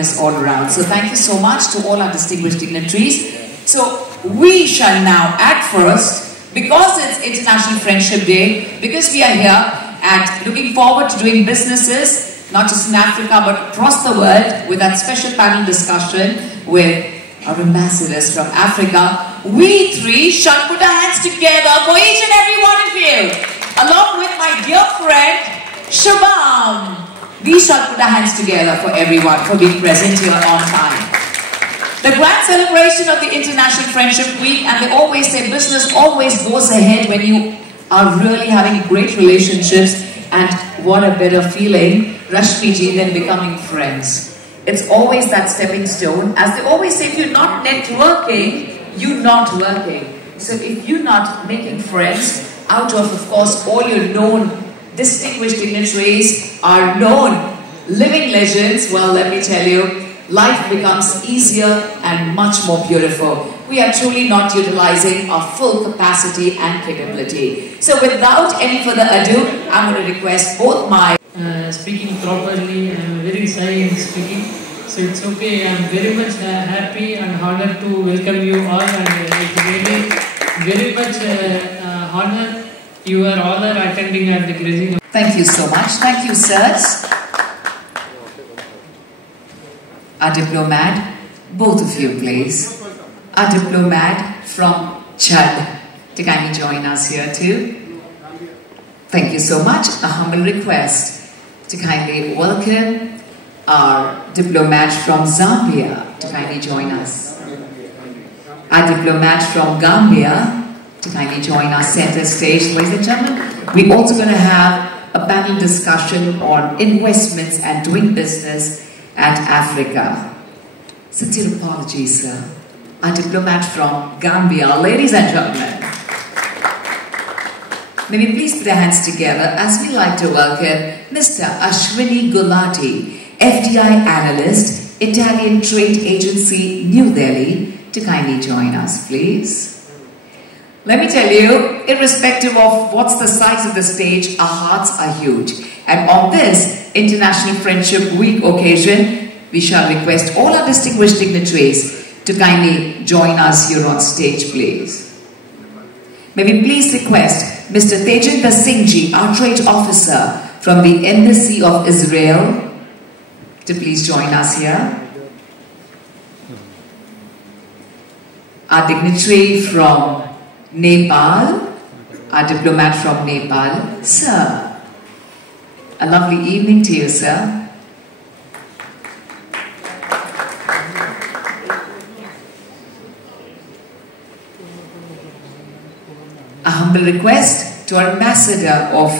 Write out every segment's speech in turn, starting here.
kindness all around. So thank you so much to all our distinguished dignitaries. So we shall now, at first, because it's International Friendship Day, because we are here and looking forward to doing businesses, not just in Africa but across the world, with that special panel discussion with our ambassadors from Africa, we three shall put our hands together for each and every one of you, along with my dear friend Shabam. We shall put our hands together for everyone for being present here on time. The grand celebration of the International Friendship Week, and they always say business always goes ahead when you are really having great relationships, and what a better feeling, Rashmiji, than becoming friends. It's always that stepping stone. As they always say, if you're not networking, you're not working. So if you're not making friends, out of course, all your known distinguished dignitaries are known living legends, well, let me tell you, life becomes easier and much more beautiful. We are truly not utilizing our full capacity and capability. So without any further ado, I'm going to request both my... Speaking properly, I'm very shy in speaking. So it's okay, I'm very much happy and honored to welcome you all, and it's really very much honor you are all are attending at the Grazing. Thank you so much. Thank you, sirs. Our diplomat, both of you please. Our diplomat from Chad to kindly join us here too. Thank you so much. A humble request to kindly welcome our diplomat from Zambia to kindly join us. Our diplomat from Gambia to kindly join our center stage, ladies and gentlemen. We're also going to have a panel discussion on investments and doing business at Africa. Sincere apologies, sir. Our diplomat from Gambia, ladies and gentlemen. May we please put our hands together as we like to welcome Mr. Ashwini Gulati, FDI Analyst, Italian Trade Agency, New Delhi, to kindly join us, please. Let me tell you, irrespective of what's the size of the stage, our hearts are huge. And on this International Friendship Week occasion, we shall request all our distinguished dignitaries to kindly join us here on stage, please. May we please request Mr. Tejinder Singhji, our Trade Officer from the Embassy of Israel, to please join us here. Our dignitary from Nepal, our diplomat from Nepal, sir. A lovely evening to you, sir. A humble request to our ambassador of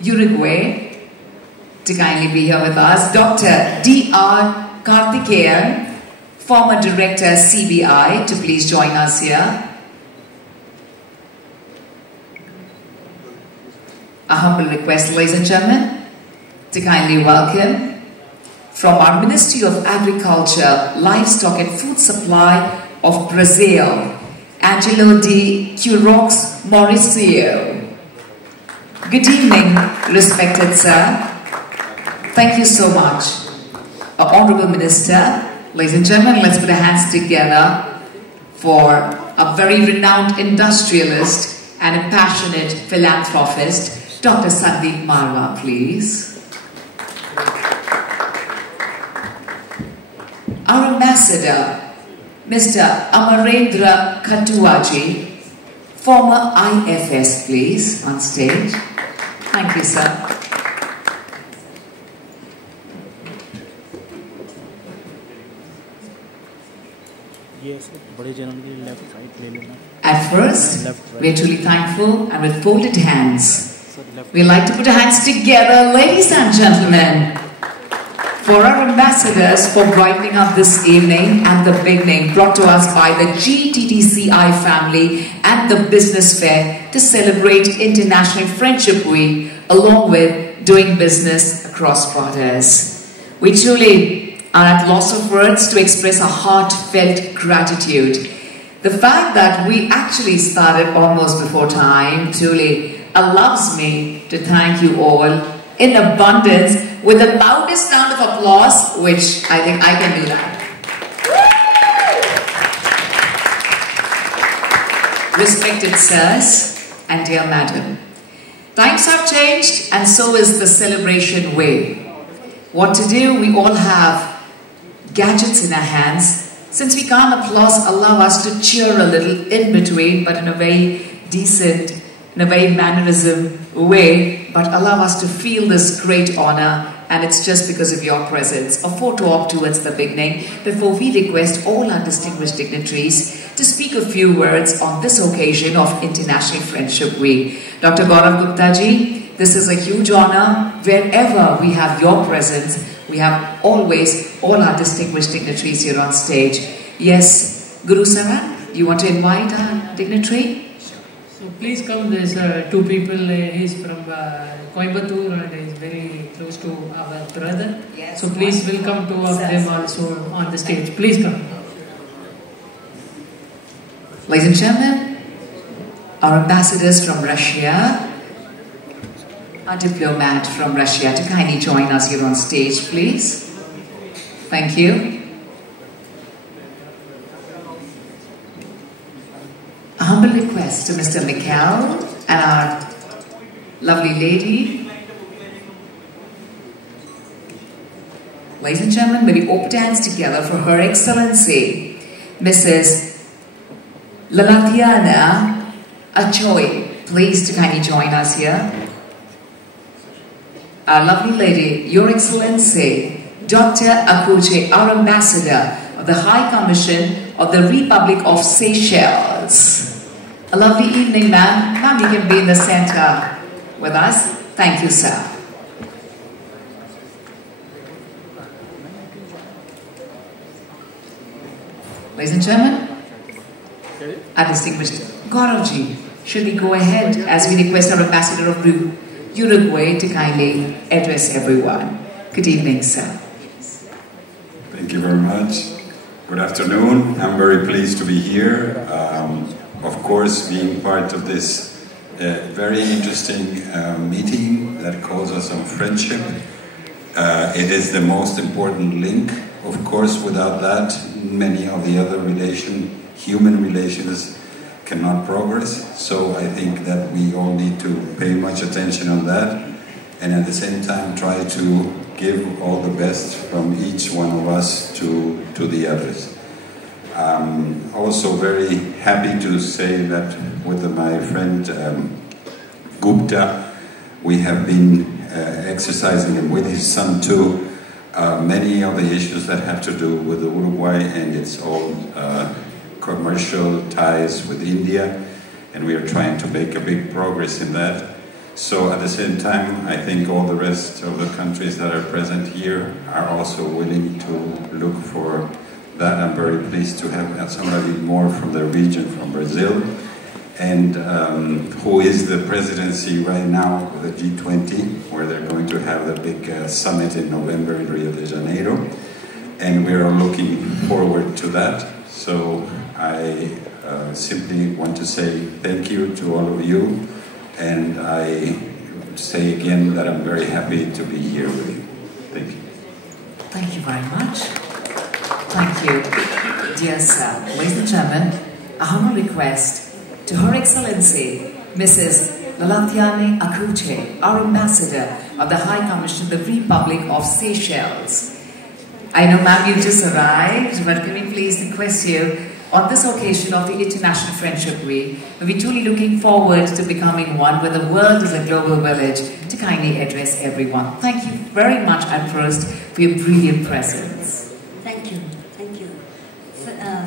Uruguay to kindly be here with us, Dr. D.R. Karthikeyan, former director CBI, to please join us here. A humble request, ladies and gentlemen, to kindly welcome from our Ministry of Agriculture, Livestock and Food Supply of Brazil, Angelo de Quiroz Mauricio. Good evening, respected sir. Thank you so much. Our Honorable Minister, ladies and gentlemen, let's put our hands together for a very renowned industrialist and a passionate philanthropist, Dr. Sandeep Marwa, please. Our ambassador, Mr. Amarendra Katuaji, former IFS, please, on stage. Thank you, sir. At first, we're truly thankful and with folded hands, we like to put our hands together, ladies and gentlemen, for our ambassadors for brightening up this evening and the beginning brought to us by the GTTCI family and the business fair to celebrate International Friendship Week along with doing business across borders. We truly are at loss of words to express our heartfelt gratitude. The fact that we actually started almost before time truly allows me to thank you all in abundance with the loudest round of applause, which I think I can do that. Respected sirs and dear madam, times have changed and so is the celebration way. What to do? We all have gadgets in our hands. Since we can't allow us to cheer a little in between, but in a very decent, in a very mannerism way, but allow us to feel this great honor, and it's just because of your presence. A photo op towards the beginning before we request all our distinguished dignitaries to speak a few words on this occasion of International Friendship Week. Dr. Gaurav Gupta ji, this is a huge honor. Wherever we have your presence, we have always all our distinguished dignitaries here on stage. Yes, Guru Saran, you want to invite our dignitary? So please come, there's two people, he's from Coimbatore and he's very close to our brother. Yes, so please welcome two of them also on the stage. Please come. Ladies and gentlemen, our ambassadors from Russia, a diplomat from Russia, to kindly join us here on stage, please. Thank you. A humble request to Mr. Mikhail and our lovely lady. Ladies and gentlemen, may we open hands together for Her Excellency, Mrs. Lalathiana Achoy. Please to kindly join us here. Our lovely lady, Your Excellency, Dr. Akouche, our Ambassador of the High Commission of the Republic of Seychelles. A lovely evening, ma'am. Ma'am, you can be in the center with us. Thank you, sir. Ladies and gentlemen, our distinguished Gauravji, should we go ahead as we request our Ambassador of Uruguay to kindly address everyone. Good evening, sir. Thank you very much. Good afternoon. I'm very pleased to be here. Of course, being part of this very interesting meeting that calls us on friendship. It is the most important link. Of course, without that, many of the other human relations cannot progress. So I think that we all need to pay much attention on that, and at the same time try to give all the best from each one of us to the others. Also very happy to say that with my friend Gupta, we have been exercising, and with his son too, many of the issues that have to do with Uruguay and its own commercial ties with India, and we are trying to make a big progress in that. So at the same time, I think all the rest of the countries that are present here are also willing to look for that. I'm very pleased to have somebody more from the region, from Brazil, and who is the presidency right now of the G20, where they're going to have the big summit in November in Rio de Janeiro, and we are looking forward to that. So I simply want to say thank you to all of you, and I say again that I'm very happy to be here with you. Thank you. Thank you very much. Thank you. Dear sir, ladies and gentlemen, a humble request to Her Excellency, Mrs. Lalathiane Akouche, our Ambassador of the High Commission of the Republic of Seychelles. I know, ma'am, you just arrived, but can we please request you on this occasion of the International Friendship Week, we're truly looking forward to becoming one where the world is a global village, to kindly address everyone. Thank you very much at first for your brilliant presence. Thank you. Thank you.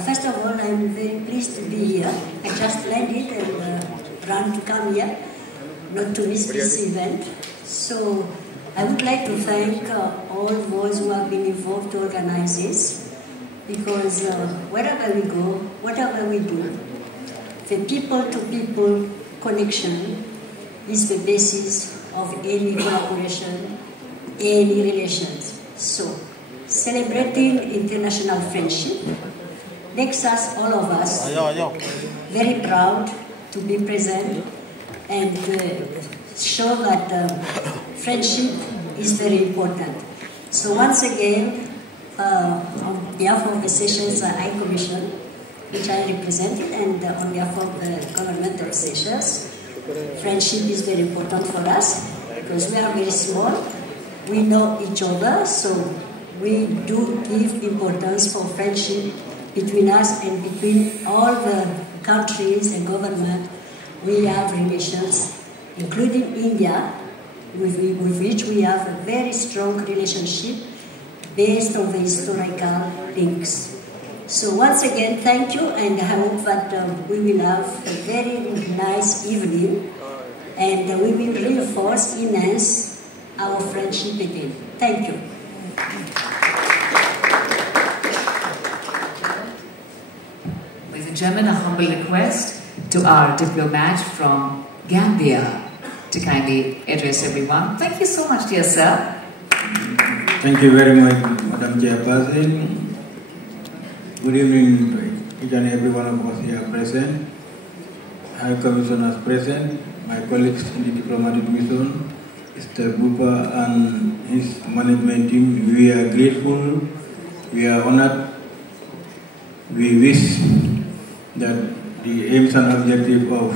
First of all, I'm very pleased to be here. I just landed and ran to come here, not to miss this event. So I would like to thank all those who have been involved to organize this, because wherever we go, whatever we do, the people-to-people connection is the basis of any collaboration, any relations. So, celebrating international friendship makes us, all of us, very proud to be present and show that friendship is very important. So once again, on behalf of the Seychelles High Commission, which I represented, and on behalf of the government of Seychelles, friendship is very important for us because we are very small. We know each other, so we do give importance for friendship between us and between all the countries and government. We have relations, including India, with which we have a very strong relationship based on the historical links. So once again, thank you, and I hope that we will have a very nice evening, and we will reinforce, enhance our friendship again. Thank you. Ladies and gentlemen, a humble request to our diplomat from Gambia to kindly address everyone. Thank you so much, dear sir. Thank you very much, Madam Chairperson. Good evening to each and every one of us here present, High Commissioners present, my colleagues in the diplomatic mission, Mr. Bupa and his management team. We are grateful, we are honored. We wish that the aims and objective of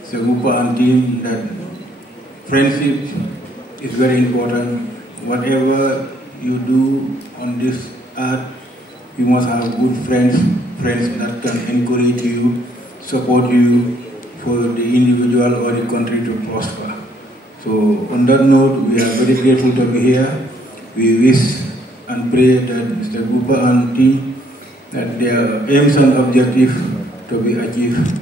Mr. Bupa and team, that friendship is very important. Whatever you do on this earth, you must have good friends that can encourage you, support you for the individual or the country to prosper. So on that note, we are very grateful to be here. We wish and pray that Mr. Bupa and team, that their aims and objectives to be achieved,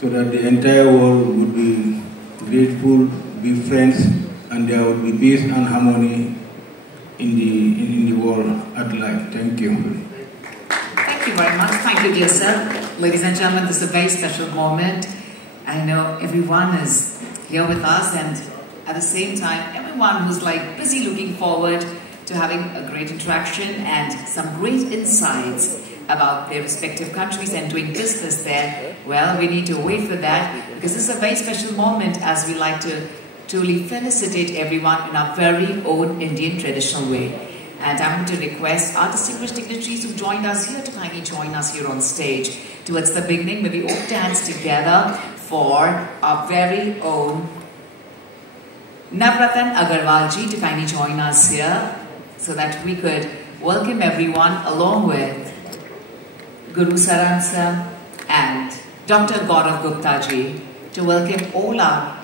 so that the entire world would be grateful, be friends, and there would be peace and harmony in the world at large. Thank you. Thank you very much. Thank you, dear sir. Ladies and gentlemen, this is a very special moment. I know everyone is here with us, and at the same time, everyone who's busy looking forward to having a great interaction and some great insights about their respective countries and doing business there. Well, we need to wait for that, because this is a very special moment as we like to truly felicitate everyone in our very own Indian traditional way. And I'm going to request our distinguished dignitaries who joined us here to kindly join us here on stage. Towards the beginning, may we all dance together for our very own Navratan Agarwal ji to kindly join us here, so that we could welcome everyone along with Guru Saran sir and Dr. Gaurav Gupta ji, to welcome all our.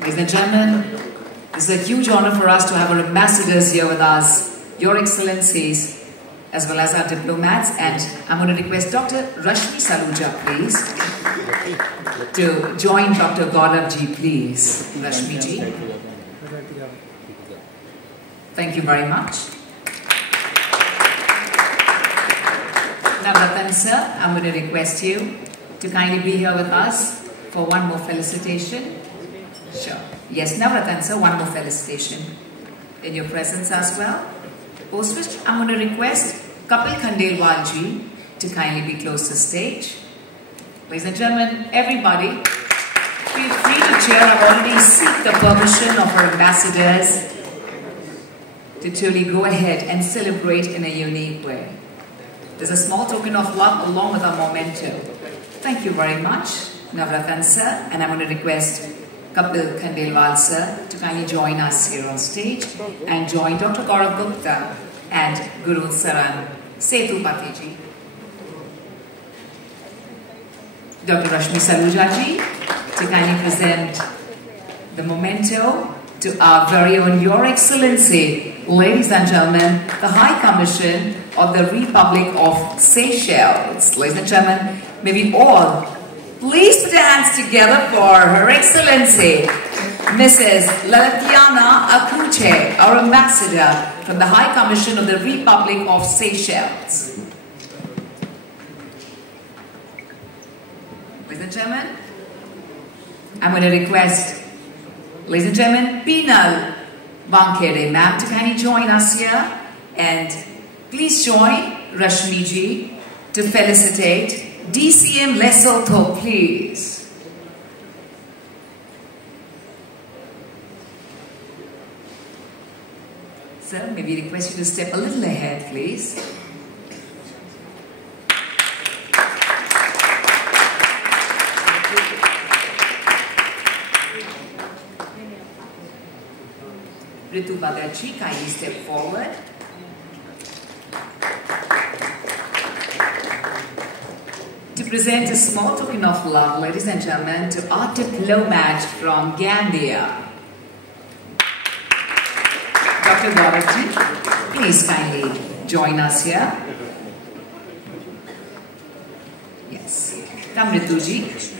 Ladies and gentlemen, it's a huge honor for us to have our ambassadors here with us, Your Excellencies, as well as our diplomats. And I'm going to request Dr. Rashmi Saluja, please, to join Dr. Gaurav ji, please. Rashmi ji. Thank you very much. Navratan sir, I'm going to request you to kindly be here with us for one more felicitation. Sure. Yes, Navratan sir, one more felicitation in your presence as well. Post which I'm going to request Kapil Khandelwal ji to kindly be close to the stage. Ladies and gentlemen, everybody, feel free to cheer. I've already seeked the permission of our ambassadors to truly go ahead and celebrate in a unique way. There's a small token of love along with our momentum. Thank you very much, Navratan sir, and I'm going to request Kapil Khandelwal sir to kindly join us here on stage and join Dr. Gaurav Gupta and Guru Saran Setupati ji. Dr. Rashmi Saluja ji to kindly present the memento to our very own Your Excellency, ladies and gentlemen, the High Commission of the Republic of Seychelles. Ladies and gentlemen, may we all please put your hands together for Her Excellency, Mrs. Lalatiana Akuche, our ambassador from the High Commission of the Republic of Seychelles. Ladies and gentlemen, I'm going to request, ladies and gentlemen, Pinal Bankere ma'am to kindly join us here, and please join Rashmi ji to felicitate DCM Lesotho, please. Sir, may we request you to step a little ahead, please. Ritu Bhagatji, kindly step forward. To present a small token of love, ladies and gentlemen, to our diplomat from Gambia. Dr. Gaurav, please kindly join us here. Yes. Come, Rituji.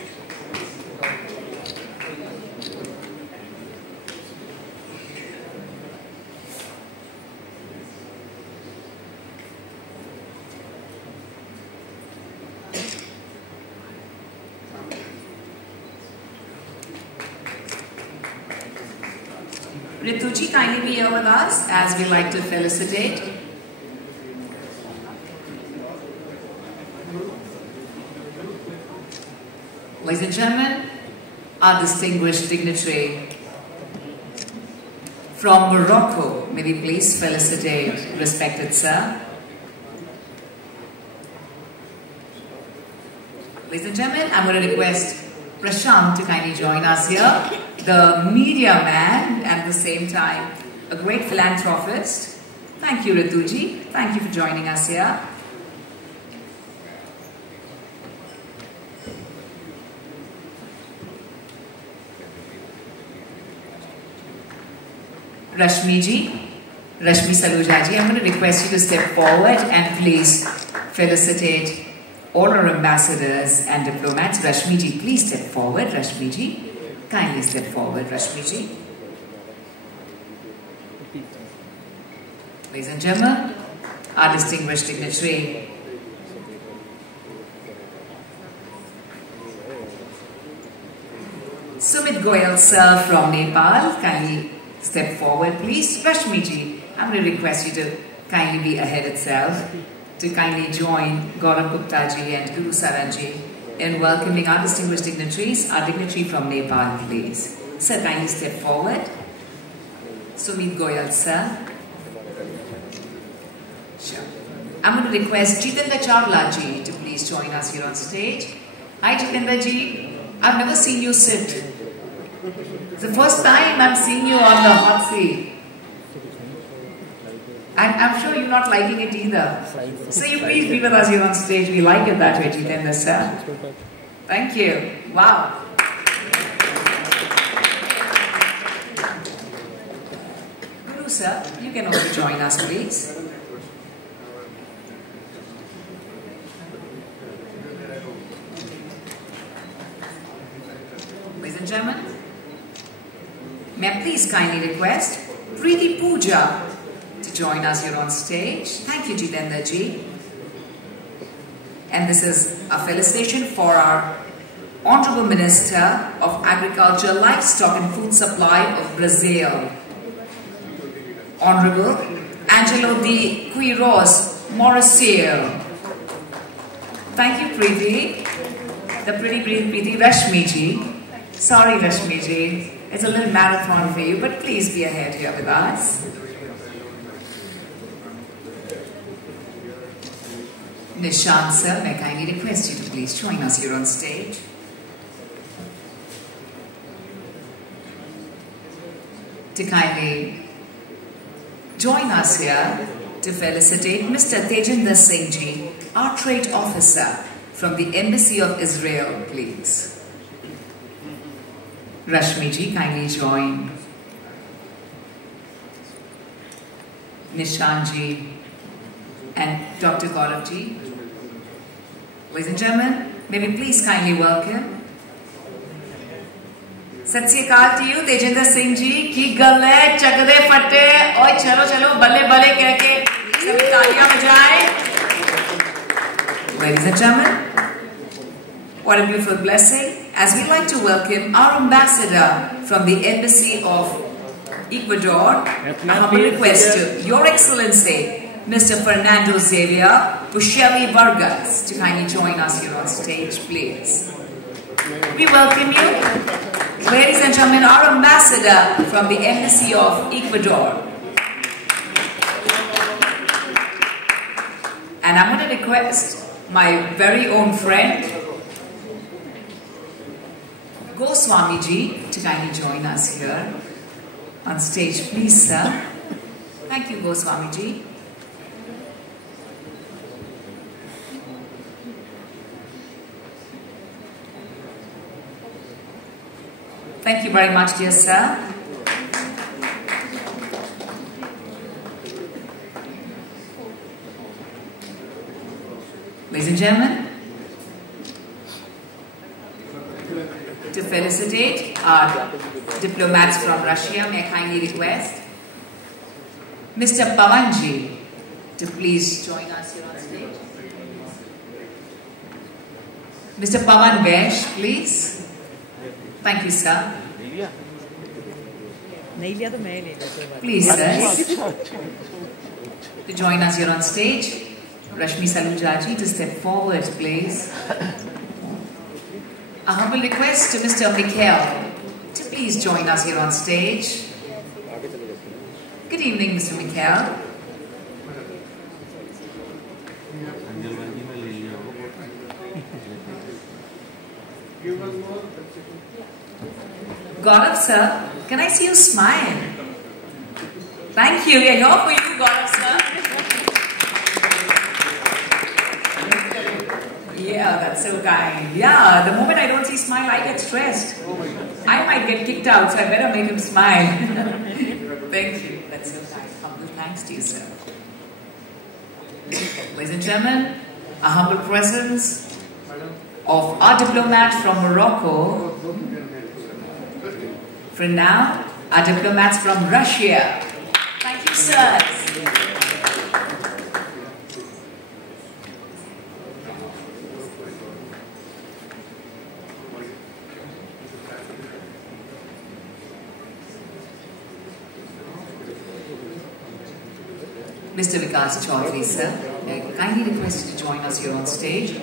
Rituji, kindly be here with us as we like to felicitate. Ladies and gentlemen, our distinguished dignitary from Morocco, may we please felicitate respected sir. Ladies and gentlemen, I'm going to request Prashant to kindly join us here, the media man and at the same time a great philanthropist. Thank you, Rituji. Thank you for joining us here. Rashmiji, Rashmi Salujaji, I'm going to request you to step forward and please felicitate all our ambassadors and diplomats. Rashmiji, please step forward. Rashmiji, kindly step forward, Rashmiji. Ladies and gentlemen, our distinguished dignitary, Sumit Goyal sir from Nepal, kindly step forward, please. Rashmiji, I'm going to request you to kindly be ahead itself, to kindly join Gaurav Gupta ji and Guru Saranji in welcoming our distinguished dignitaries. Our dignitary from Nepal, please. Sir, kindly step forward. Sumit Goyal sir. Sure. I'm going to request Jitendra Chawla ji to please join us here on stage. Hi Jitendra ji, I've never seen you sit. It's the first time I'm seeing you on the hot seat. I'm sure you're not liking it either. So you please be with us here on stage. We like it that way, Jitendra sir. Thank you. Wow. Guru sir, you can also join us, please. Ladies and gentlemen, may I please kindly request Preeti Pooja to join us here on stage. Thank you, Jitendra ji. And this is a felicitation for our Honorable Minister of Agriculture, Livestock and Food Supply of Brazil, Honorable Angelo de Quiroz Mauricio. Thank you, Preeti. The pretty Preeti. Rashmi ji. Sorry, Rashmi ji. It's a little marathon for you, but please be ahead here with us. Nishant sir, may I kindly request you to please join us here on stage. To kindly join us here to felicitate Mr. Tejinder Singh ji, our trade officer from the Embassy of Israel, please. Rashmi ji, kindly join. Nishant ji and Dr. Gaurav ji. Ladies and gentlemen, may we please kindly welcome. Sat Sri Akal to you, Tejinder Singh ji. Ki galle, chakde fatte, oi chalo chalo, balle balle keh ke sabhi taaliyan bajaye. Ladies and gentlemen, what a beautiful blessing as we like to welcome our ambassador from the Embassy of Ecuador. I humble request to Your Excellency, Mr. Fernando Xavier Busheli Vargas, to kindly join us here on stage, please. We welcome you, ladies and gentlemen, our ambassador from the Embassy of Ecuador. And I'm going to request my very own friend, Goswamiji, to kindly join us here on stage. Please, sir. Thank you, Goswamiji. Thank you very much, dear sir. Ladies and gentlemen, to felicitate our diplomats from Russia, may I kindly request Mr. Pavanji to please join us here on stage. Mr. Pavan Vesh, please. Thank you, sir. Please, sir, to join us here on stage. Rashmi Salujaji to step forward, please. A humble request to Mr. Mikhail to please join us here on stage. Good evening, Mr. Mikhail. Gaurav, sir, can I see you smile? Thank you. We are here for you, Gaurav, sir. Yeah, that's so kind. Yeah, the moment I don't see smile, I get stressed. I might get kicked out, so I better make him smile. Thank you. That's so kind. Humble thanks to you, sir. Ladies and gentlemen, a humble presence of our diplomat from Morocco. For now, our diplomats from Russia. Thank you, sirs. Mr. Vikas Chaudhary, sir, I kindly request you to join us here on stage.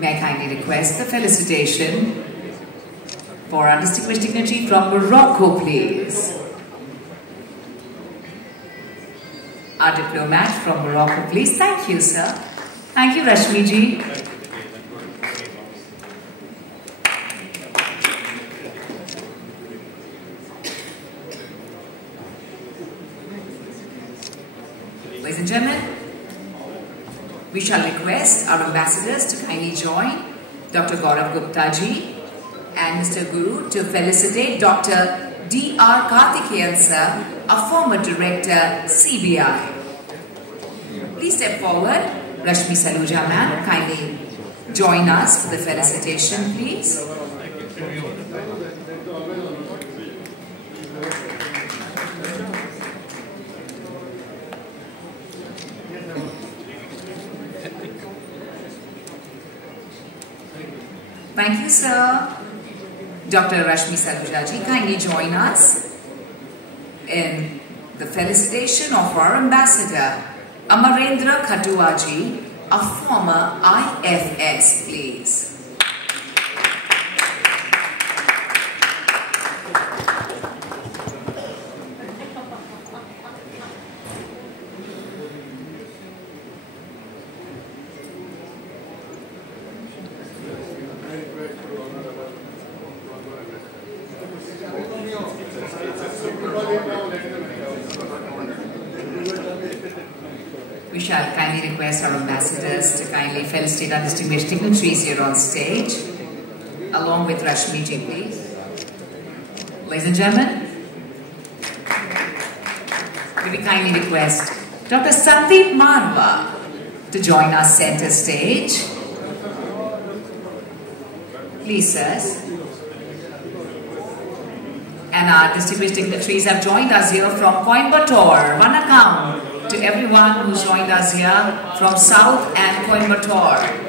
May I kindly request the felicitation for our distinguished dignitary from Morocco, please. Our diplomat from Morocco, please. Thank you, sir. Thank you, Rashmi ji. Ladies and gentlemen, we shall request our ambassadors to kindly join Dr. Gaurav Gupta ji and Mr. Guru to felicitate Dr. D.R. Karthikeyan sir, a former director, CBI. Please step forward. Rashmi Saluja ma'am, kindly join us for the felicitation, please. Thank you, sir. Dr. Rashmi Salujaji, kindly join us in the felicitation of our ambassador, Amarendra Khatuaji, a former IFS, please. We shall kindly request our ambassadors to kindly felicitate our distinguished dignitaries here on stage, along with Rashmi ji, please. Ladies and gentlemen, we kindly request Dr. Sandeep Marwa to join our center stage. Please, sirs. And our distinguished dignitaries have joined us here from Coimbatore, Vanakam. To everyone who's joined us here from South and Coimbatore.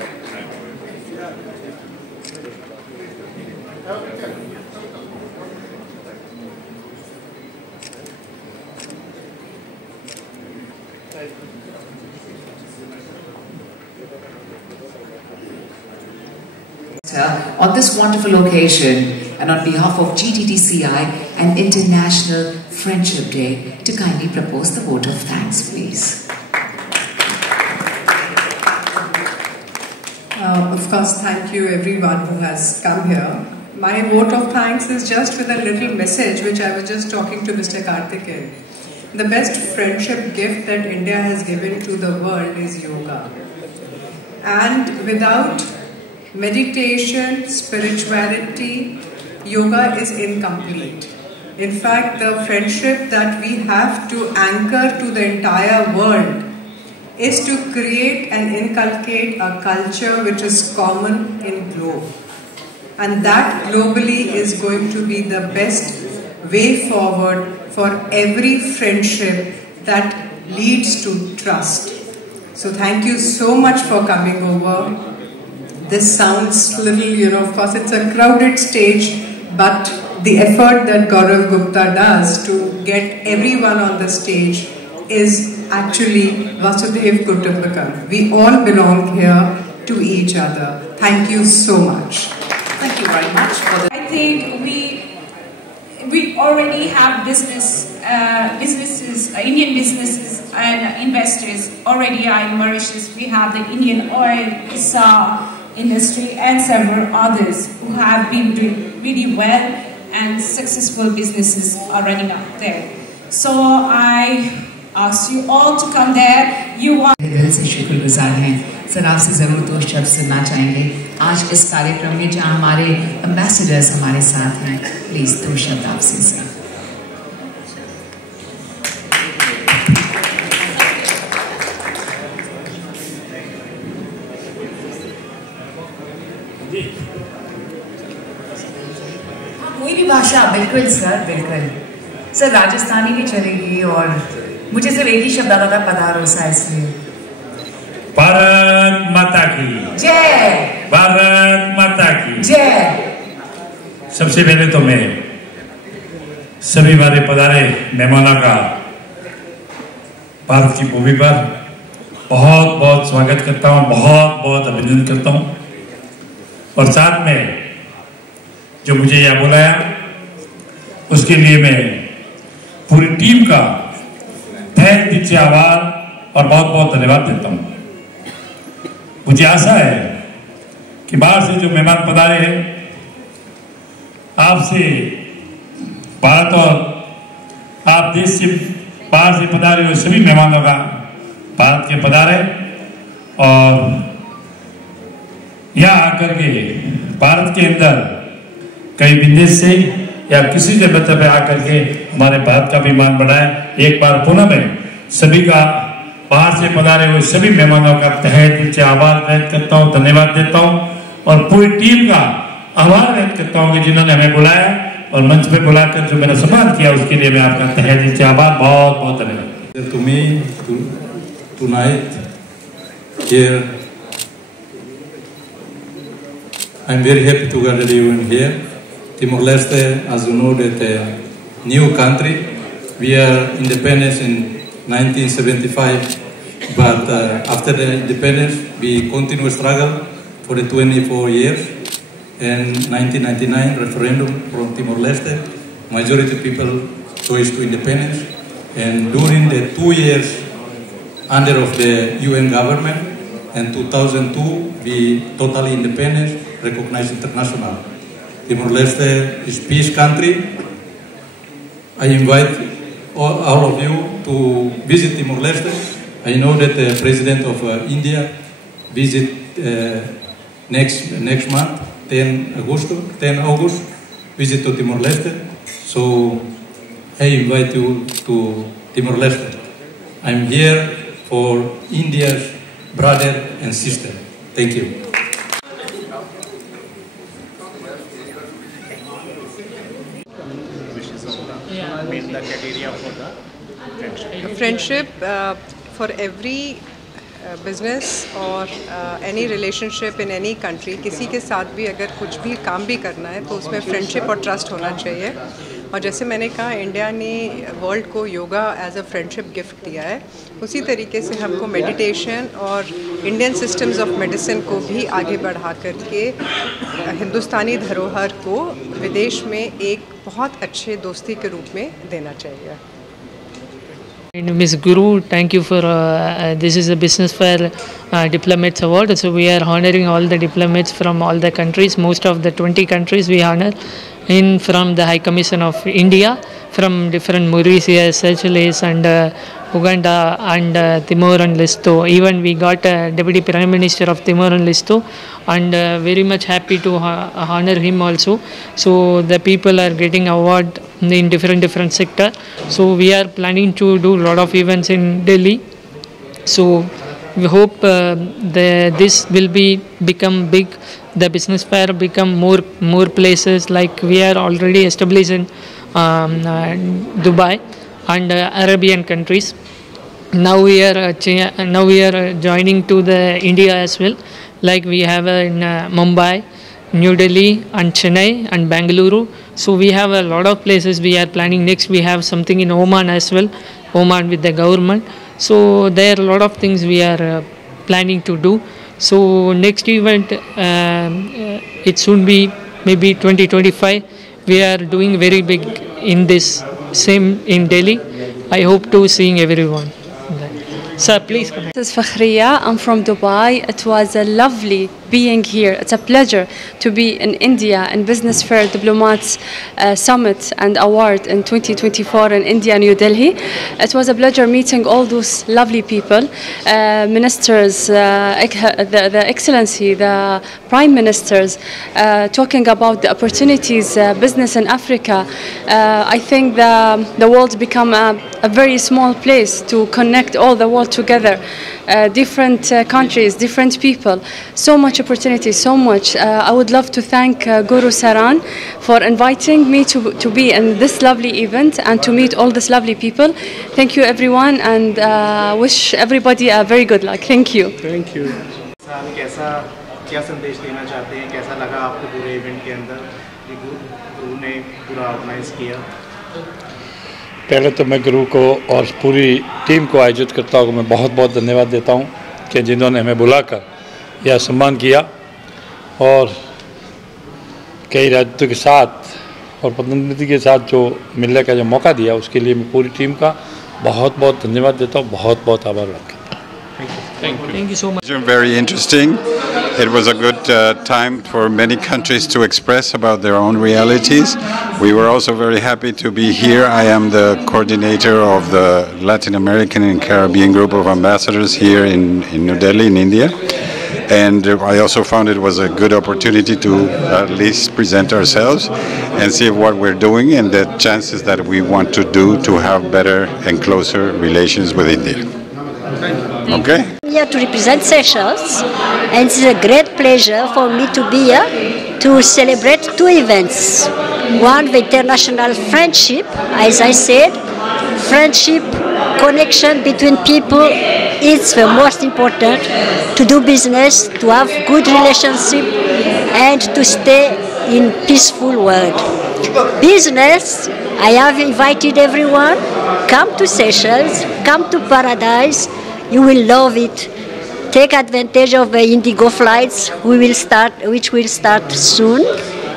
On this wonderful occasion, and on behalf of GTTCI and International Friendship Day to kindly propose the vote of thanks, please. Of course, thank you everyone who has come here. My vote of thanks is just with a little message which I was just talking to Mr. Karthikeyan. The best friendship gift that India has given to the world is yoga. And without meditation, spirituality, yoga is incomplete. In fact, the friendship that we have to anchor to the entire world is to create and inculcate a culture which is common in globe. And that globally is going to be the best way forward for every friendship that leads to trust. So thank you so much for coming over. This sounds little, of course it's a crowded stage, but the effort that Gaurav Gupta does to get everyone on the stage is actually Vasudev Kutumbakam. We all belong here to each other. Thank you so much. Thank you very much for the... I think we already have businesses, Indian businesses and investors already are in Mauritius. We have the Indian oil, industry and several others who have been doing really well and successful businesses are running up there. So I ask you all to come there. You are दिल से शुक्रगुजार हैं sir, आपसे ज़रूर दो शब्द सुनना चाहेंगे आज इस कार्यक्रम में जहां हमारे एम्बेसडर्स हमारे साथ हैं। प्लीज दो शब्द आपसे सर। कोई भी भाषा, बिल्कुल सर, बिल्कुल सर। राजस्थानी भी चलेगी और मुझे सिर्फ एक ही शब्द आता था, पधारोसा, इसलिए भारत माता की जय, भारत माता की जय। सबसे पहले तो मैं सभी हमारे पधारे मेहमानों का भारत की भूमि पर बहुत बहुत स्वागत करता हूँ, बहुत बहुत अभिनंदन करता हूँ। और साथ में जो मुझे यह बुलाया उसके लिए मैं पूरी टीम का तहे दिल से आभार और बहुत बहुत धन्यवाद देता हूँ। मुझे आशा है कि बाहर से जो मेहमान पधारे हैं आपसे भारत और आप देश से बाहर से पधारे हुए सभी मेहमानों का भारत के पधारे और यहाँ आकर के भारत के अंदर कई विदेश से या किसी जगह पे आकर के हमारे भारत का भी मान बढ़ाए। एक बार पुनः मैं सभी का बाहर से पधारे हुए सभी मेहमानों का तहे दिल से आभार व्यक्त करता हूँ, धन्यवाद देता हूँ और पूरी टीम का आभार व्यक्त करता हूँ कि जिन्होंने हमें बुलाया और मंच पे बुलाकर जो मेरा सम्मान किया उसके लिए मैं आपका तहे दिल से आभार, बहुत बहुत धन्यवाद। To me tonight here, I'm very happy to gather you in here. Timor-Leste, as you know, that a new country. We are independence in 1975, but after the independence, we continue struggle for the 24 years. And 1999 referendum from Timor-Leste, majority people chose to independence. And during the 2 years under of the UN government, in 2002, we totally independent, recognized international. Timor-Leste is peace country. I invite all of you to visit Timor-Leste. I know that the President of India visit next month, 10 August, visit to Timor-Leste. So I invite you to Timor-Leste. I'm here for India's brother and sister. Thank you. Friendship for every business or any relationship in any country, किसी के साथ भी अगर कुछ भी काम भी करना है तो उसमें friendship और trust होना चाहिए। और जैसे मैंने कहा इंडिया ने वर्ल्ड को yoga as a friendship gift दिया है, उसी तरीके से हमको मेडिटेशन और इंडियन सिस्टम्स ऑफ मेडिसिन को भी आगे बढ़ा करके हिंदुस्तानी धरोहर को विदेश में एक बहुत अच्छे दोस्ती के रूप में देना चाहिए। Ms. Guru, thank you for this is a Business Fair Diplomats Award. So we are honoring all the diplomats from all the countries. Most of the 20 countries we honor from the High Commission of India, from different Mauritius, Seychelles and Uganda and Timor and Lesotho. Even we got Deputy Prime Minister of Timor and Lesotho, and very much happy to honor him also. So the people are getting award in different sector. So we are planning to do a lot of events in Delhi. So we hope this will become big. The business fair become more places, like we are already established in Dubai and Arabian countries. Now we are joining to the India as well. Like we have in Mumbai, New Delhi and Chennai and Bangalore. So we have a lot of places we are planning. Next we have something in Oman as well, Oman with the government. So there are a lot of things we are planning to do. So next event, it should be maybe 2025. We are doing very big in this same in Delhi. I hope to seeing everyone. Sir, please come. This is Fakhriya. I'm from Dubai. It was a lovely being here. It's a pleasure to be in India and Business Fair Diplomats Summit and Award in 2024 in India, New Delhi. It was a pleasure meeting all those lovely people, ministers, the Excellency, the Prime Ministers, talking about the opportunities, business in Africa. I think the world become a very small place to connect all the world together, different countries, different people. So much opportunity, so much. I would love to thank Guru Saran for inviting me to be in this lovely event and to meet all these lovely people. Thank you everyone, and wish everybody a very good luck. Thank you. Thank you. क्या संदेश देना चाहते हैं, कैसा लगा आपको पूरे event के अंदर गुरु ने पूरा ऑर्गेनाइज किया? पहले तो मैं गुरु को और पूरी टीम को आयोजित करता हूँ मैं बहुत बहुत धन्यवाद देता हूँ कि जिन्होंने हमें बुलाकर यह सम्मान किया और कई राज्यों के साथ और प्रतिनिधि के साथ जो मिलने का जो मौका दिया उसके लिए मैं पूरी टीम का बहुत बहुत धन्यवाद देता हूँ, बहुत बहुत आभार व्यक्त करता हूँ। Thank you so much. Very interesting. It was a good time for many countries to express about their own realities. We were also very happy to be here. I am the coordinator of the Latin American and Caribbean group of ambassadors here in New Delhi, in India. And I also found it was a good opportunity to at least present ourselves and see what we're doing and the chances that we want to do to have better and closer relations with India. Okay? Here to represent Seychelles, and it's a great pleasure for me to be here to celebrate two events. One, the international friendship, as I said, friendship, connection between people is the most important, to do business, to have good relationship, and to stay in peaceful world. Business, I have invited everyone, come to Seychelles, come to Paradise. You will love it. Take advantage of the Indigo flights which will start soon.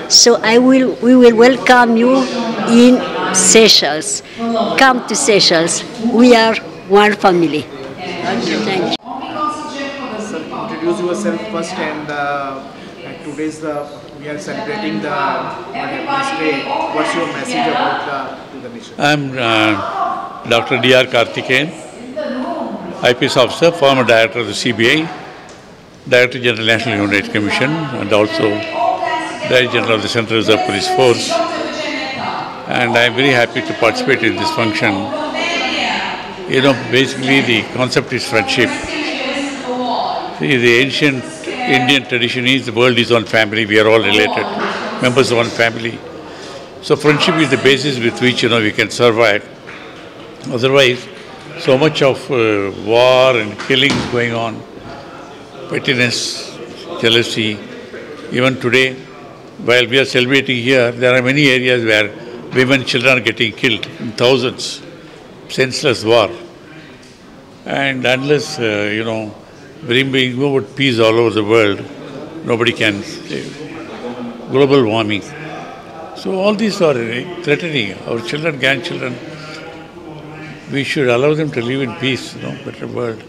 So we will welcome you in Seychelles. Come to Seychelles. We are one family. Thank you. Thank you. So, introduce yourself first, and today's we are celebrating the Independence Day. What's your message about to the nation? I'm Dr. D.R. Karthikeyan, IPS officer, former director of the CBI, Director General National Human Rights Commission, and also Director General of the Central Reserve Police Force. And I'm very happy to participate in this function. You know, basically the concept is friendship. See, the ancient Indian tradition is the world is one family, we are all related, members of one family. So friendship is the basis with which, you know, we can survive. Otherwise, so much of war and killings going on, pettiness, jealousy. Even today, while we are celebrating here, there are many areas where women, children are getting killed in thousands, senseless war. And unless, bring about peace all over the world, nobody can save. Global warming. So all these are threatening our children, grandchildren. We should allow them to live in peace, better world.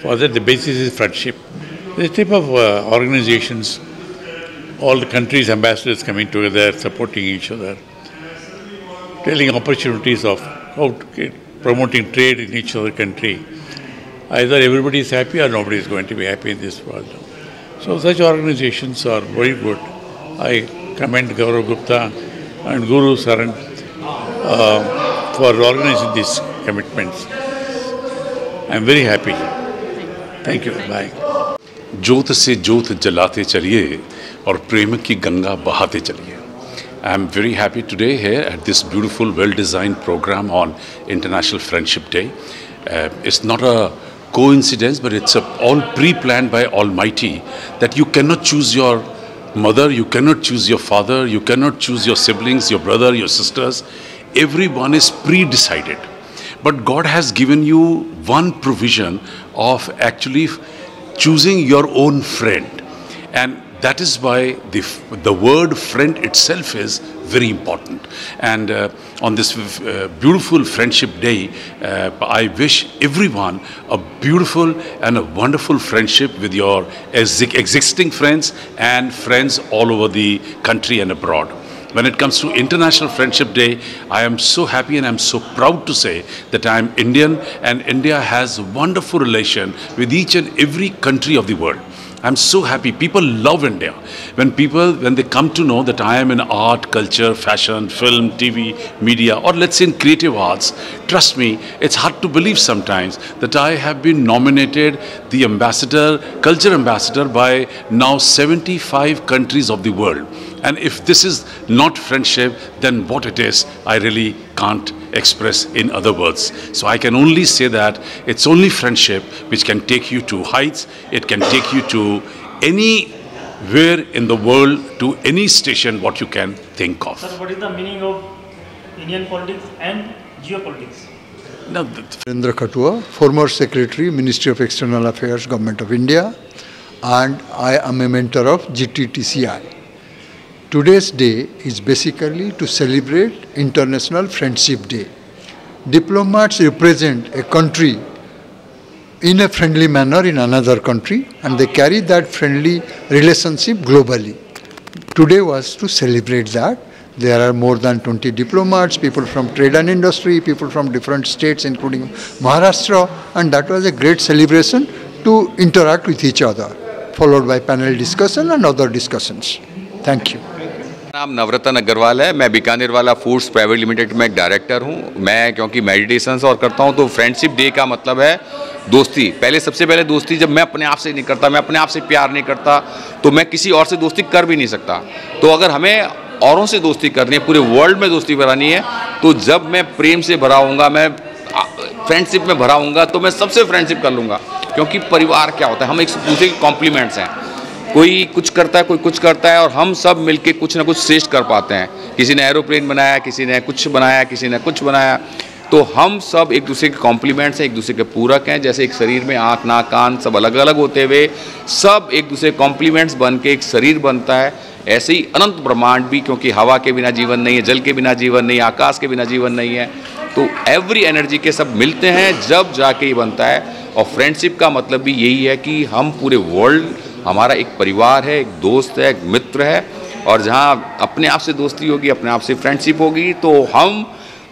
For that, the basis is friendship. This type of organizations, all the countries' ambassadors coming together, supporting each other, telling opportunities of how to promoting trade in each other country. Either everybody is happy or nobody is going to be happy in this world. So such organizations are very good. I commend Gaurav Gupta and Guru Saran for organizing these commitments. I am very happy. Thank you. Bye. ज्योत से ज्योत जलाते चलिए और प्रेम की गंगा बहाते चलिए. I am very happy today here at this beautiful, well-designed program on International Friendship Day. It's not a coincidence, but it's all pre-planned by Almighty that you cannot choose your mother, you cannot choose your father, you cannot choose your siblings, your brother, your sisters. Everyone is pre-decided. But God has given you one provision of actually choosing your own friend. And that is why the word friend itself is very important. And on this beautiful Friendship Day, I wish everyone a beautiful and a wonderful friendship with your existing friends and friends all over the country and abroad. When it comes to International Friendship Day, I am so happy and I am so proud to say that I am Indian, and India has a wonderful relation with each and every country of the world. I'm so happy. People love India. When they come to know that I am in art, culture, fashion, film, TV, media, or let's say in creative arts, trust me, it's hard to believe sometimes that I have been nominated the ambassador, culture ambassador by now 75 countries of the world. And if this is not friendship, then what it is, I really can't express in other words. So I can only say that it's only friendship which can take you to heights, it can take you to anywhere in the world, to any station what you can think of. Sir, what is the meaning of Indian politics and geopolitics? Narendra Khatua, former Secretary, Ministry of External Affairs, Government of India, and I am a mentor of GTTCI. Today's day is basically to celebrate International Friendship Day. Diplomats represent a country in a friendly manner in another country, and they carry that friendly relationship globally. Today was to celebrate that. There are more than 20 diplomats, people from trade and industry, people from different states including Maharashtra, and that was a great celebration to interact with each other, followed by panel discussion and other discussions. Thank you. नाम नवरत्न अग्रवाल है. मैं बीकानेर वाला foods private limited में एक director हूं. मैं क्योंकि meditations और करता हूं, तो फ्रेंडशिप डे का मतलब है दोस्ती. सबसे पहले दोस्ती जब मैं अपने आप से नहीं करता, मैं अपने आप से प्यार नहीं करता, तो मैं किसी और से दोस्ती कर भी नहीं सकता. तो अगर हमें औरों से दोस्ती करनी है, पूरे वर्ल्ड में दोस्ती बनानी है, तो जब मैं प्रेम से भरा हूँगा, मैं फ्रेंडशिप में भरा हूँगा, तो मैं सबसे फ्रेंडशिप कर लूँगा. क्योंकि परिवार क्या होता है, हम एक दूसरे के कॉम्प्लीमेंट्स हैं. कोई कुछ करता है, कोई कुछ करता है, और हम सब मिलके कुछ ना कुछ श्रेष्ठ कर पाते हैं. किसी ने एरोप्लेन बनाया, किसी ने कुछ बनाया, किसी ने कुछ बनाया. तो हम सब एक दूसरे के कॉम्प्लीमेंट्स हैं, एक दूसरे के पूरक हैं. जैसे एक शरीर में आँख, नाक, कान सब अलग अलग होते हुए सब एक दूसरे कॉम्प्लीमेंट्स बन के एक शरीर बनता है. ऐसे ही अनंत ब्रह्मांड भी, क्योंकि हवा के बिना जीवन नहीं है, जल के बिना जीवन नहीं, आकाश के बिना जीवन नहीं है. तो एवरी एनर्जी के सब मिलते हैं, जब जाके ये बनता है. और फ्रेंडशिप का मतलब भी यही है कि हम पूरे वर्ल्ड, हमारा एक परिवार है, एक दोस्त है, एक मित्र है, और जहाँ अपने आप से दोस्ती होगी, अपने आप से फ्रेंडशिप होगी, तो हम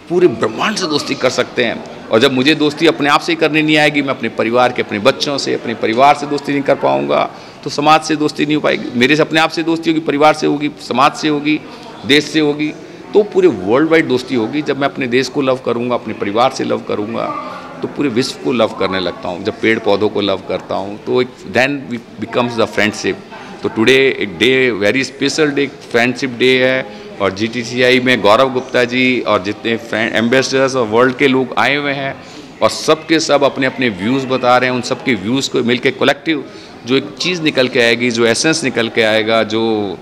पूरे ब्रह्मांड से दोस्ती कर सकते हैं. और जब मुझे दोस्ती अपने आप से करनी नहीं आएगी, मैं अपने परिवार के, अपने बच्चों से, अपने परिवार से दोस्ती नहीं कर पाऊँगा, तो समाज से दोस्ती नहीं हो पाएगी. मेरे से अपने आप से दोस्ती होगी, परिवार से होगी, समाज से होगी, देश से होगी, तो पूरे वर्ल्ड वाइड दोस्ती होगी. जब मैं अपने देश को लव करूँगा, अपने परिवार से लव करूँगा, तो पूरे विश्व को लव करने लगता हूँ. जब पेड़ पौधों को लव करता हूँ, तो एक देन बिकम्स द फ्रेंडशिप. तो टुडे एक day, very special day, friendship day है. और GTTCI में गौरव गुप्ता जी और जितने एम्बेसडर्स और वर्ल्ड के लोग आए हुए हैं, और सब के सब अपने अपने व्यूज़ बता रहे हैं. उन सब के व्यूज़ को मिल के कलेक्टिव जो एक चीज़ निकल के आएगी, जो एसेंस निकल के आएगा, जो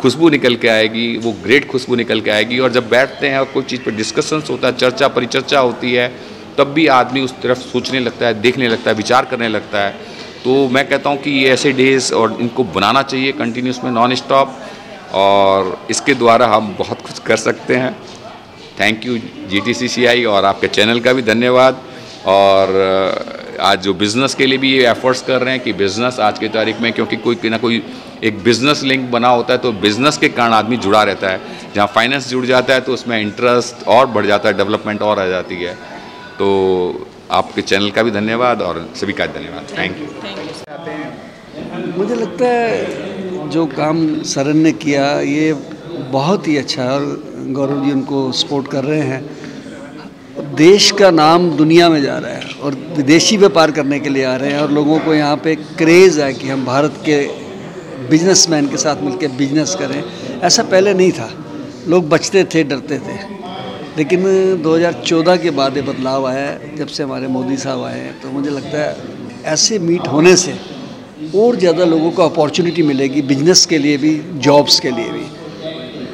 खुशबू निकल के आएगी, वो ग्रेट खुशबू निकल के आएगी। और जब बैठते हैं और कोई चीज़ पर डिस्कशंस होता है, चर्चा परिचर्चा होती है, तब भी आदमी उस तरफ सोचने लगता है, देखने लगता है, विचार करने लगता है। तो मैं कहता हूँ कि ये ऐसे डेज़ और इनको बनाना चाहिए कंटिन्यूस में, नॉन स्टॉप, और इसके द्वारा हम बहुत कुछ कर सकते हैं। थैंक यू GTCCI और आपके चैनल का भी धन्यवाद। और आज जो बिज़नेस के लिए भी ये एफर्ट्स कर रहे हैं कि बिज़नेस आज की तारीख में, क्योंकि कोई ना कोई एक बिज़नेस लिंक बना होता है, तो बिज़नेस के कारण आदमी जुड़ा रहता है। जहाँ फाइनेंस जुड़ जाता है तो उसमें इंटरेस्ट और बढ़ जाता है, डेवलपमेंट और आ जाती है। तो आपके चैनल का भी धन्यवाद और सभी का धन्यवाद। Thank you. मुझे लगता है जो काम सरन ने किया ये बहुत ही अच्छा है और गौरव जी उनको सपोर्ट कर रहे हैं। देश का नाम दुनिया में जा रहा है और विदेशी व्यापार करने के लिए आ रहे हैं और लोगों को यहाँ पे क्रेज़ है कि हम भारत के बिजनेसमैन के साथ मिलकर बिजनेस करें। ऐसा पहले नहीं था, लोग बचते थे, डरते थे, लेकिन 2014 के बाद ये बदलाव आया है, जब से हमारे मोदी साहब आए हैं। तो मुझे लगता है ऐसे मीट होने से और ज़्यादा लोगों को अपॉर्चुनिटी मिलेगी, बिजनेस के लिए भी, जॉब्स के लिए भी।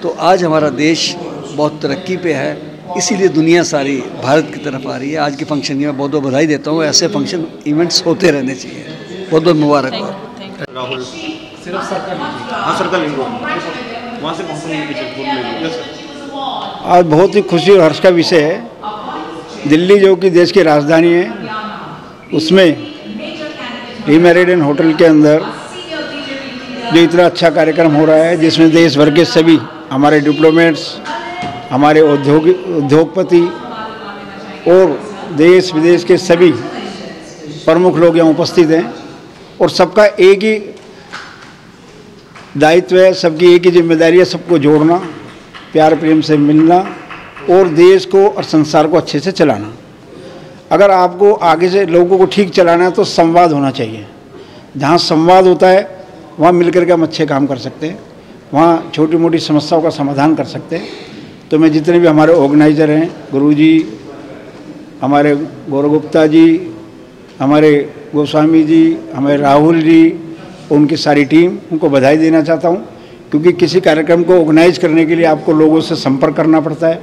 तो आज हमारा देश बहुत तरक्की पे है, इसीलिए दुनिया सारी भारत की तरफ आ रही है। आज के फंक्शन की मैं बहुत बहुत बधाई देता हूँ। ऐसे फंक्शन इवेंट्स होते रहने चाहिए। बहुत बहुत मुबारकबाद। राहुल सिर्फ सर्कल, हाँ सर्कल वहाँ से आज बहुत ही खुशी और हर्ष का विषय है। दिल्ली जो कि देश की राजधानी है, उसमें रीमेरिडियन होटल के अंदर जो इतना अच्छा कार्यक्रम हो रहा है, जिसमें देश भर के सभी हमारे डिप्लोमेट्स, हमारे उद्योगपति और देश विदेश के सभी प्रमुख लोग यहाँ उपस्थित हैं और सबका एक ही दायित्व है, सबकी एक ही जिम्मेदारी है, सबको जोड़ना, प्यार प्रेम से मिलना और देश को और संसार को अच्छे से चलाना। अगर आपको आगे से लोगों को ठीक चलाना है तो संवाद होना चाहिए। जहाँ संवाद होता है वहाँ मिलकर के हम अच्छे काम कर सकते हैं, वहाँ छोटी मोटी समस्याओं का समाधान कर सकते हैं। तो मैं जितने भी हमारे ऑर्गेनाइज़र हैं, गुरुजी, हमारे गौरव गुप्ता जी, हमारे गोस्वामी जी, हमारे राहुल जी, उनकी सारी टीम, उनको बधाई देना चाहता हूँ। क्योंकि किसी कार्यक्रम को ऑर्गेनाइज करने के लिए आपको लोगों से संपर्क करना पड़ता है,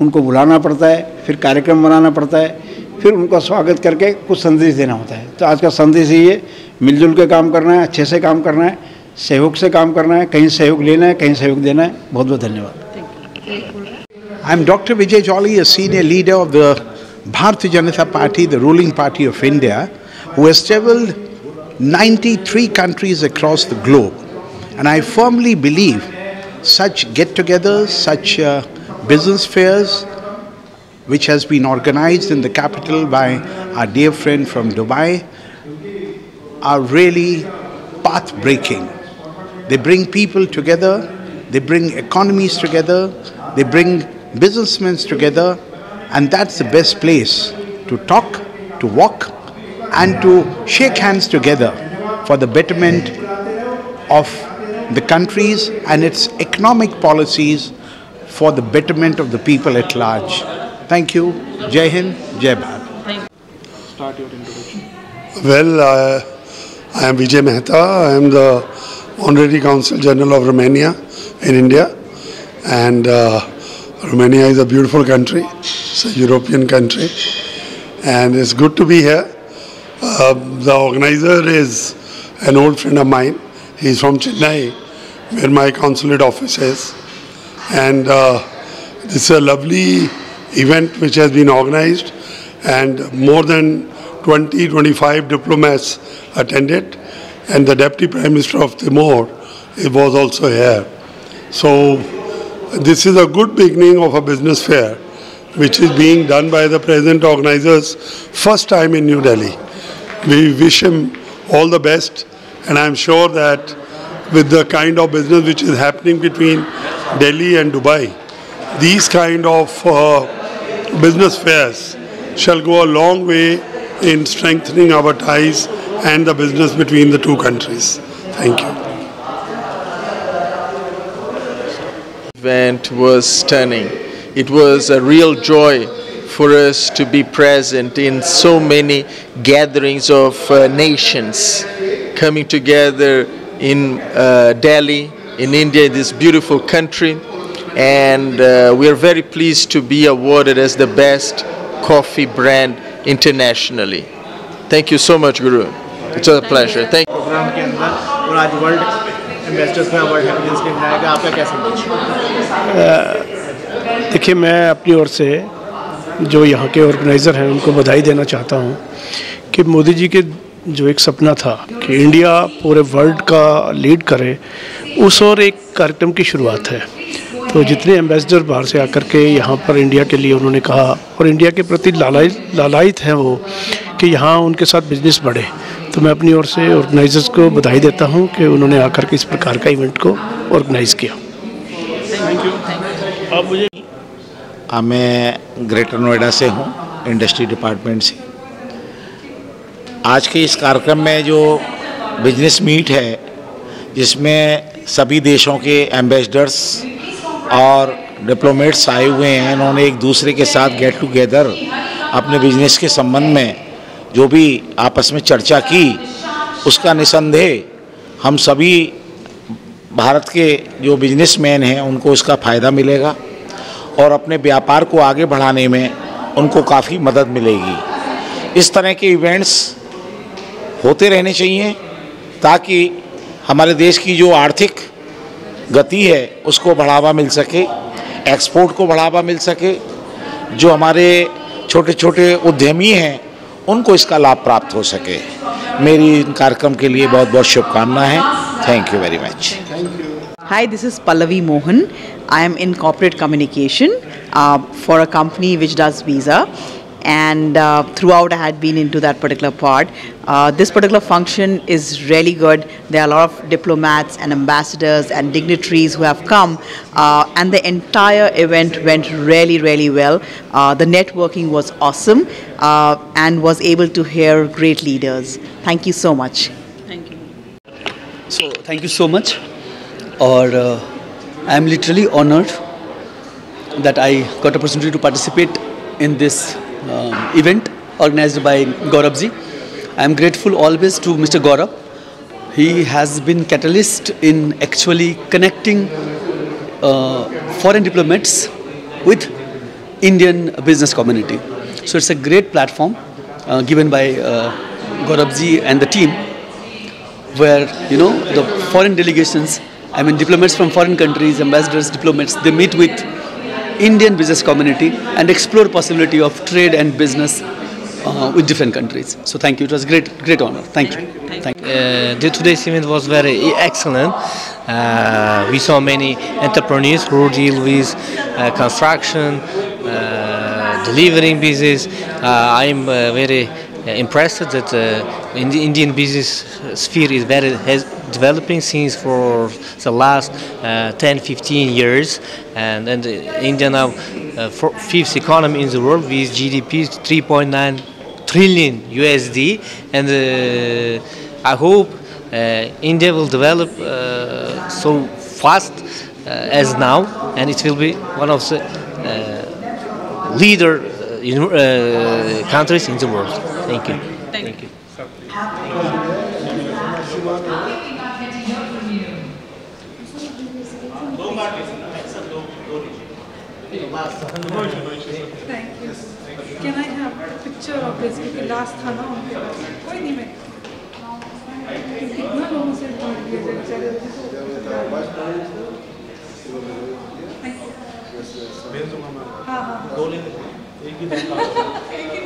उनको बुलाना पड़ता है, फिर कार्यक्रम बनाना पड़ता है, फिर उनका स्वागत करके कुछ संदेश देना होता है। तो आज का संदेश ये है, मिलजुल के काम करना है, अच्छे से काम करना है, सहयोग से काम करना है, कहीं सहयोग लेना है, कहीं सहयोग देना है। बहुत बहुत धन्यवाद। I am Dr. Vijay Jolly, a senior leader of the Bharatiya Janata Party, the ruling party of India, who has travelled 93 countries across the globe. And I firmly believe such get-togethers, such business fairs, which has been organized in the capital by our dear friend from Dubai, are really path-breaking. They bring people together, they bring economies together, they bring businessmen together, and that's the best place to talk, to walk, and to shake hands together for the betterment of the countries and its economic policies for the betterment of the people at large. Thank you. Jai Hind, Jai Bharat. Start your introduction. Well, I am Vijay Mehta. I am the Honorary Consul General of Romania in India, and Romania is a beautiful country. It's a European country, and it's good to be here. The organizer is an old friend of mine. He's from Chennai, where my consulate office is, and this is a lovely event which has been organized, and more than 20-25 diplomats attended, and the Deputy Prime Minister of Timor was also here. So this is a good beginning of a business fair which is being done by the present organizers first time in New Delhi. We wish him all the best, and I am sure that with the kind of business which is happening between Delhi and Dubai, these kind of business fairs shall go a long way in strengthening our ties and the business between the two countries. Thank you. Event was stunning. It was a real joy for us to be present in so many gatherings of nations coming together in Delhi, in India, in this beautiful country. And we are very pleased to be awarded as the best coffee brand internationally. Thank you so much, Guru. It's a pleasure. Thank you. Program के अंदर और आज world investors में world happiness day मनाया गया, आपका क्या संदेश? देखिए, मैं अपनी ओर से जो यहाँ के ऑर्गेनाइज़र हैं उनको बधाई देना चाहता हूँ कि मोदी जी के जो एक सपना था कि इंडिया पूरे वर्ल्ड का लीड करे, उस और एक कार्यक्रम की शुरुआत है। तो जितने एम्बेसडर बाहर से आकर के यहाँ पर इंडिया के लिए उन्होंने कहा और इंडिया के प्रति लालायित हैं वो कि यहाँ उनके साथ बिजनेस बढ़े, तो मैं अपनी ओर से ऑर्गेनाइजर्स को बधाई देता हूँ कि उन्होंने आकर के इस प्रकार का इवेंट को ऑर्गेनाइज़ किया। Thank you. अब मुझे मैं ग्रेटर नोएडा से हूँ, इंडस्ट्री डिपार्टमेंट से। आज के इस कार्यक्रम में जो बिजनेस मीट है, जिसमें सभी देशों के एम्बेसडर्स और डिप्लोमेट्स आए हुए हैं, इन्होंने एक दूसरे के साथ गेट टुगेदर अपने बिजनेस के संबंध में जो भी आपस में चर्चा की, उसका निसंदेह हम सभी भारत के जो बिजनेसमैन हैं उनको उसका फ़ायदा मिलेगा और अपने व्यापार को आगे बढ़ाने में उनको काफ़ी मदद मिलेगी। इस तरह के इवेंट्स होते रहने चाहिए ताकि हमारे देश की जो आर्थिक गति है उसको बढ़ावा मिल सके, एक्सपोर्ट को बढ़ावा मिल सके, जो हमारे छोटे छोटे उद्यमी हैं उनको इसका लाभ प्राप्त हो सके। मेरी इन कार्यक्रम के लिए बहुत बहुत शुभकामनाएं। Thank you very much. Hi, this is Pallavi Mohan. I am in corporate communication for a company which does visa, and throughout I had been into that particular part. This particular function is really good. There are a lot of diplomats and ambassadors and dignitaries who have come, and the entire event went really, really well. The networking was awesome and was able to hear great leaders. Thank you so much. Thank you. So, thank you so much. और I am literally honored that I got opportunity to participate in this event organized by Gaurav ji. I am grateful always to Mr. Gaurav. He has been catalyst in actually connecting foreign diplomats with Indian business community. So it's a great platform given by Gaurav ji and the team, where the foreign delegations, I mean diplomats from foreign countries, ambassadors, diplomats, they meet with Indian business community and explore possibility of trade and business with different countries. So thank you. It was great honor. Thank you. Thank you. Today's event was very excellent. We saw many entrepreneurs who deal with construction, delivering business. I'm very impressed that in the Indian business sphere is has developing since for the last 10-15 years, and India now fifth economy in the world with GDP 3.9 trillion USD, and I hope India will develop so fast as now, and it will be one of the leader countries in the world. Thank you. Thank you. Thank you. Can I have a picture of this? Because last था ना कोई नहीं मैं कितना लोगों से बात किया चले हाँ हाँ एक ही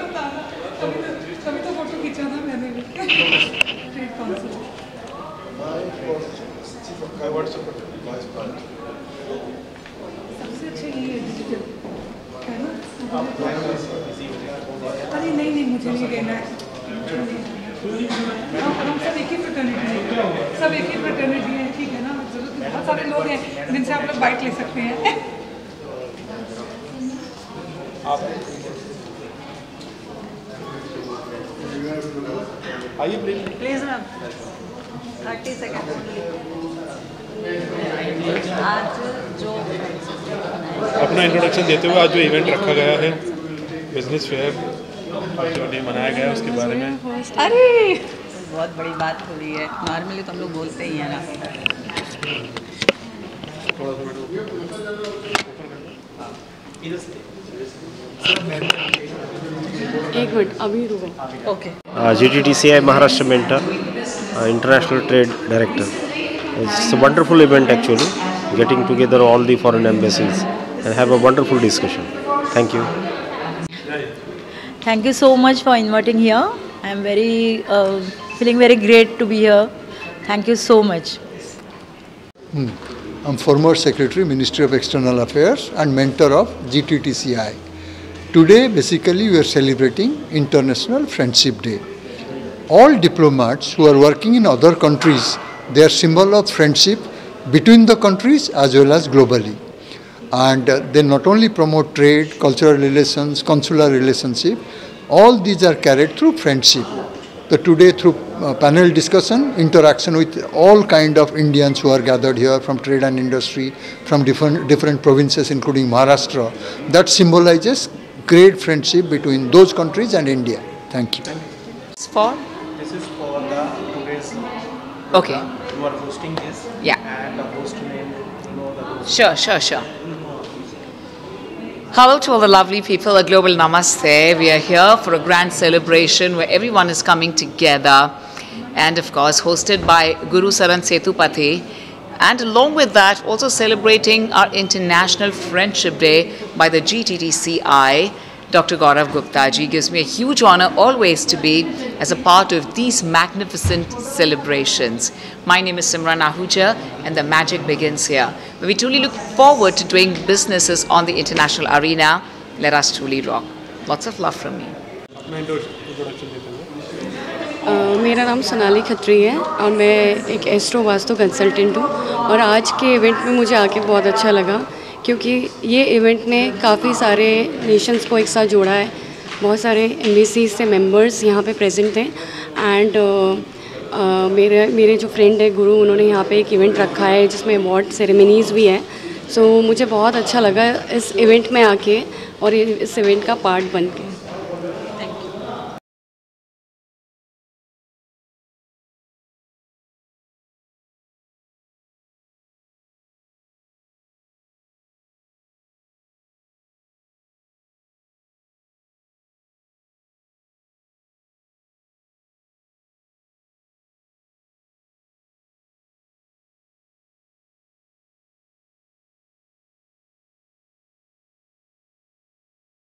तो था तभी तो फोटो खींचा था मैंने भी ट्रेड काउंसिल सबसे अच्छा ये है डिजिटल है ना। अरे नहीं मुझे नहीं लेना है। हम सब एक ही फ्रेटर्निटी है, ठीक है ना। बहुत सारे लोग हैं जिनसे आप लोग बाइट ले सकते हैं। आइए प्लीज मैम 30 सेकंड। आज जो अपना इंट्रोडक्शन देते हुए आज जो इवेंट रखा गया है बिजनेस फेयर जो डे मनाया गया है उसके बारे में। अरे बहुत बड़ी बात हो रही है। नॉर्मली तो हम लोग बोलते ही हैं ना। एक मिनट अभी रुको. Okay. GTTCI Maharashtra Mentor, International Trade Director. It's a wonderful event actually, getting together all the foreign embassies and have a wonderful discussion. Thank you. Thank you so much for inviting here. I am very feeling very great to be here. Thank you so much. I'm former Secretary, Ministry of External Affairs and mentor of GTTCI. Today, basically, we are celebrating International Friendship Day. All diplomats who are working in other countries, they are symbol of friendship between the countries as well as globally. And they not only promote trade, cultural relations, consular relationship, all these are carried through friendship. So today through panel discussion, interaction with all kind of Indians who are gathered here from trade and industry, from different provinces including Maharashtra, that symbolizes great friendship between those countries and India. Thank you. This is for the today's. Okay. You are hosting this. Yeah. And the host name, the host. Sure. Hello to all the lovely people, a global namaste. We are here for a grand celebration where everyone is coming together and of course hosted by Guru Saran Setupathy, and along with that also celebrating our International Friendship Day by the GTTCI. Dr. Gaurav Gupta ji gives me a huge honor always to be as a part of these magnificent celebrations. My name is Simran Ahuja and the magic begins here. We truly look forward to doing businesses on the international arena. Let us truly rock. Lots of love from me. मेरा नाम सोनाली खत्री है और मैं एक astro vastu consultant हूँ और आज के इवेंट में मुझे आके बहुत अच्छा लगा क्योंकि ये इवेंट ने काफ़ी सारे नेशंस को एक साथ जोड़ा है. बहुत सारे एम्बेसीज से मेंबर्स यहाँ पे प्रेजेंट थे एंड मेरे जो फ्रेंड है गुरु, उन्होंने यहाँ पे एक इवेंट रखा है जिसमें अवार्ड सेरेमनीज़ भी है. सो मुझे बहुत अच्छा लगा इस इवेंट में आके और इस इवेंट का पार्ट बन के.